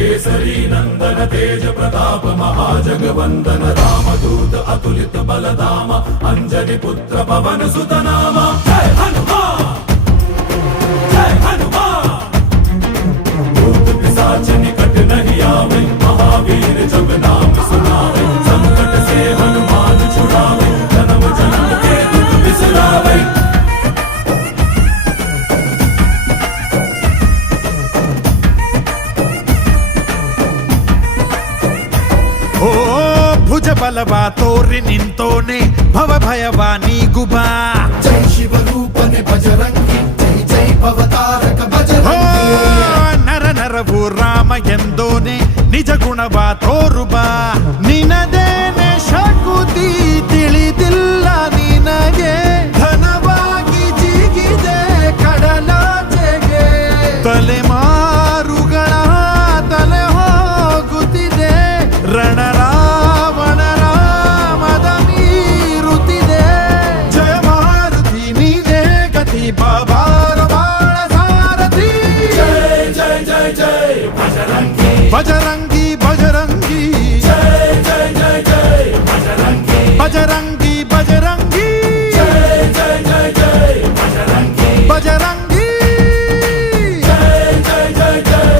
केसरी नंदन तेज प्रताप महाजगवंदन रामदूत अतुलित बलधामा अंजनी पुत्र पवन सुत नामा जय हनुमान जय हनुमान भूत पिशाच निकट नहीं आवे महावीर जब नाम सुनावे संकट से हनुमान छुड़ावे जन्म जन्म के दुख बिसरावे। ಓ ಭುಜ ಬಲವ ತೋರಿ ನಿಂತೋನೆ ಭವ ಭಯವ ನೀಗುಬಾ ಜೈ ಶಿವರೂಪನೆ ಬಜರಂಗಿ ಜೈ ಜೈ ಭವತಾರಕ ಬಜರಂಗಿ